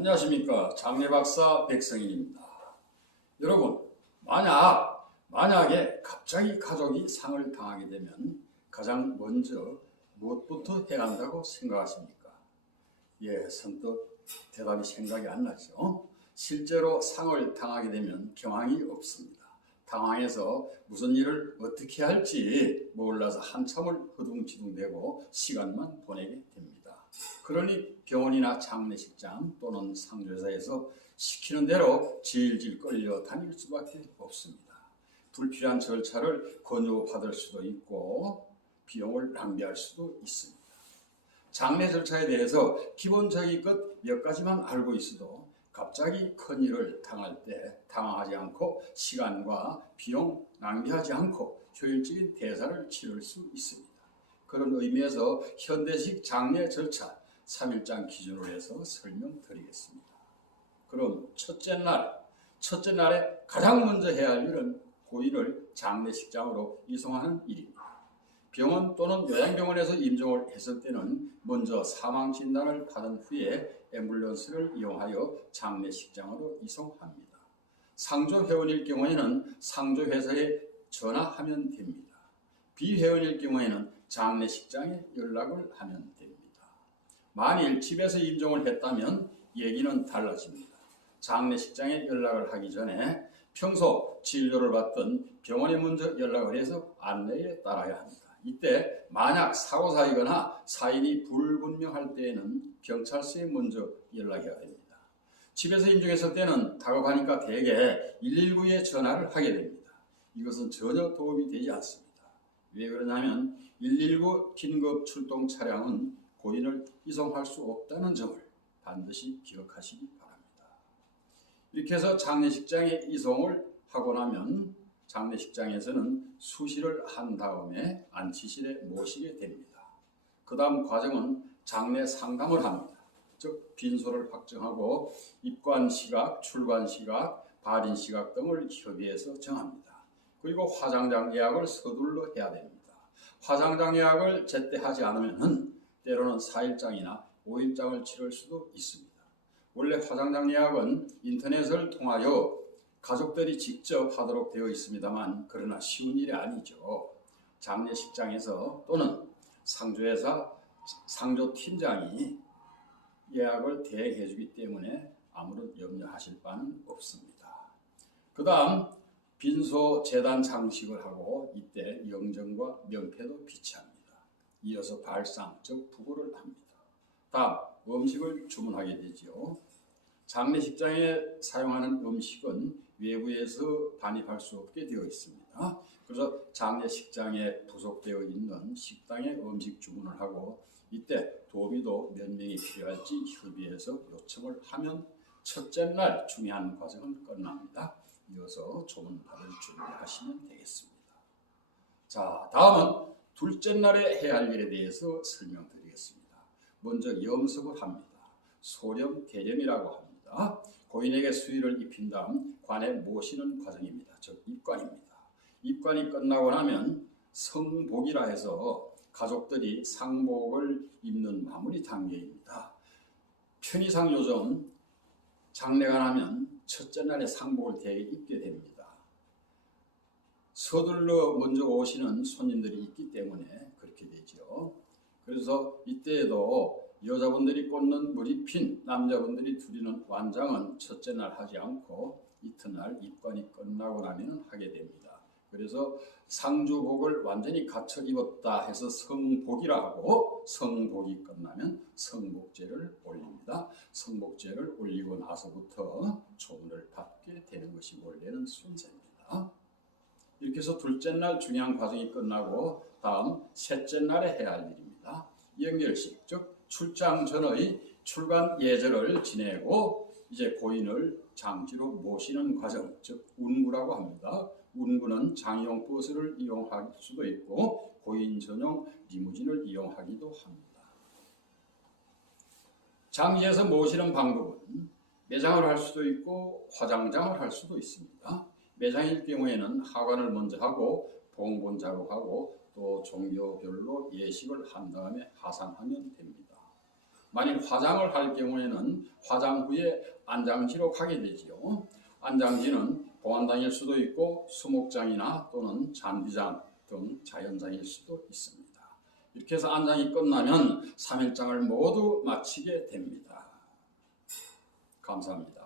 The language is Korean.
안녕하십니까. 장례박사 백성인입니다. 여러분, 만약에 갑자기 가족이 상을 당하게 되면 가장 먼저 무엇부터 해야 한다고 생각하십니까? 선뜻 대답이 생각이 안 나죠. 실제로 상을 당하게 되면 경황이 없습니다. 당황해서 무슨 일을 어떻게 할지 몰라서 한참을 허둥지둥대고 시간만 보내게 됩니다. 그러니 병원이나 장례식장 또는 상조사에서 시키는 대로 질질 끌려 다닐 수밖에 없습니다. 불필요한 절차를 권유받을 수도 있고 비용을 낭비할 수도 있습니다. 장례 절차에 대해서 기본적인 것 몇 가지만 알고 있어도 갑자기 큰 일을 당할 때 당황하지 않고 시간과 비용 낭비하지 않고 효율적인 대사를 치를 수 있습니다. 그런 의미에서 현대식 장례 절차 3일장 기준으로 해서 설명드리겠습니다. 그럼 첫째 날에 가장 먼저 해야 할 일은 고인을 장례식장으로 이송하는 일입니다. 병원 또는 요양병원에서 임종을 했을 때는 먼저 사망 진단을 받은 후에 앰뷸런스를 이용하여 장례식장으로 이송합니다. 상조회원일 경우에는 상조회사에 전화하면 됩니다. 비회원일 경우에는 장례식장에 연락을 하면 됩니다. 만일 집에서 임종을 했다면 얘기는 달라집니다. 장례식장에 연락을 하기 전에 평소 진료를 받던 병원에 먼저 연락을 해서 안내에 따라야 합니다. 이때 만약 사고사이거나 사인이 불분명할 때에는 경찰서에 먼저 연락해야 됩니다. 집에서 임종했을 때는 다급하니까 대개 119에 전화를 하게 됩니다. 이것은 전혀 도움이 되지 않습니다. 왜 그러냐면 119 긴급 출동 차량은 고인을 이송할 수 없다는 점을 반드시 기억하시기 바랍니다. 이렇게 해서 장례식장에 이송을 하고 나면 장례식장에서는 수시를 한 다음에 안치실에 모시게 됩니다. 그 다음 과정은 장례 상담을 합니다. 즉 빈소를 확정하고 입관시각, 출관시각, 발인시각 등을 협의해서 정합니다. 그리고 화장장 예약을 서둘러 해야 됩니다. 화장장 예약을 제때 하지 않으면 때로는 4일장이나 5일장을 치를 수도 있습니다. 원래 화장장 예약은 인터넷을 통하여 가족들이 직접 하도록 되어 있습니다만 그러나 쉬운 일이 아니죠. 장례식장에서 또는 상조회사 상조팀장이 예약을 대행해 주기 때문에 아무런 염려하실 바는 없습니다. 그 다음 빈소 재단 장식을 하고 이때 영정과 명패도 비치합니다. 이어서 발상, 즉 부고를 합니다. 다음 음식을 주문하게 되죠. 장례식장에 사용하는 음식은 외부에서 반입할 수 없게 되어 있습니다. 그래서 장례식장에 부속되어 있는 식당에 음식 주문을 하고 이때 도우미도 몇 명이 필요할지 협의해서 요청을 하면 첫째 날 중요한 과정은 끝납니다. 이어서 조문 받을 준비하시면 되겠습니다. 자, 다음은 둘째 날에 해야 할 일에 대해서 설명드리겠습니다. 먼저 염석을 합니다. 소렴, 대렴이라고 합니다. 고인에게 수의를 입힌 다음 관에 모시는 과정입니다. 즉 입관입니다. 입관이 끝나고 나면 성복이라 해서 가족들이 상복을 입는 마무리 단계입니다. 편의상 요즘 장례가 나면 첫째 날에 상복을 대개 입게 됩니다. 서둘러 먼저 오시는 손님들이 있기 때문에 그렇게 되죠. 그래서 이때에도 여자분들이 꽂는 머리핀, 남자분들이 두리는 완장은 첫째 날 하지 않고 이튿날 입관이 끝나고 나면 하게 됩니다. 그래서 상주복을 완전히 갖춰 입었다 해서 성복이라 하고 성복이 끝나면 성복제를 올립니다. 성복제를 올리고 나서부터 조문을 받게 되는 것이 원래는 순서입니다. 이렇게 해서 둘째 날 중요한 과정이 끝나고 다음 셋째 날에 해야 할 일입니다. 영결식, 즉 출장 전의 출관 예절을 지내고 이제 고인을 장지로 모시는 과정, 즉 운구라고 합니다. 운구는 장용 버스를 이용할 수도 있고 고인 전용 리무진을 이용하기도 합니다. 장지에서 모시는 방법은 매장을 할 수도 있고 화장장을 할 수도 있습니다. 매장일 경우에는 하관을 먼저 하고 봉본 작업하고 또 종교별로 예식을 한 다음에 하상하면 됩니다. 만일 화장을 할 경우에는 화장 후에 안장지로 가게 되지요. 안장지는 공안장일 수도 있고 수목장이나 또는 잔디장 등 자연장일 수도 있습니다. 이렇게 해서 안장이 끝나면 3일장을 모두 마치게 됩니다. 감사합니다.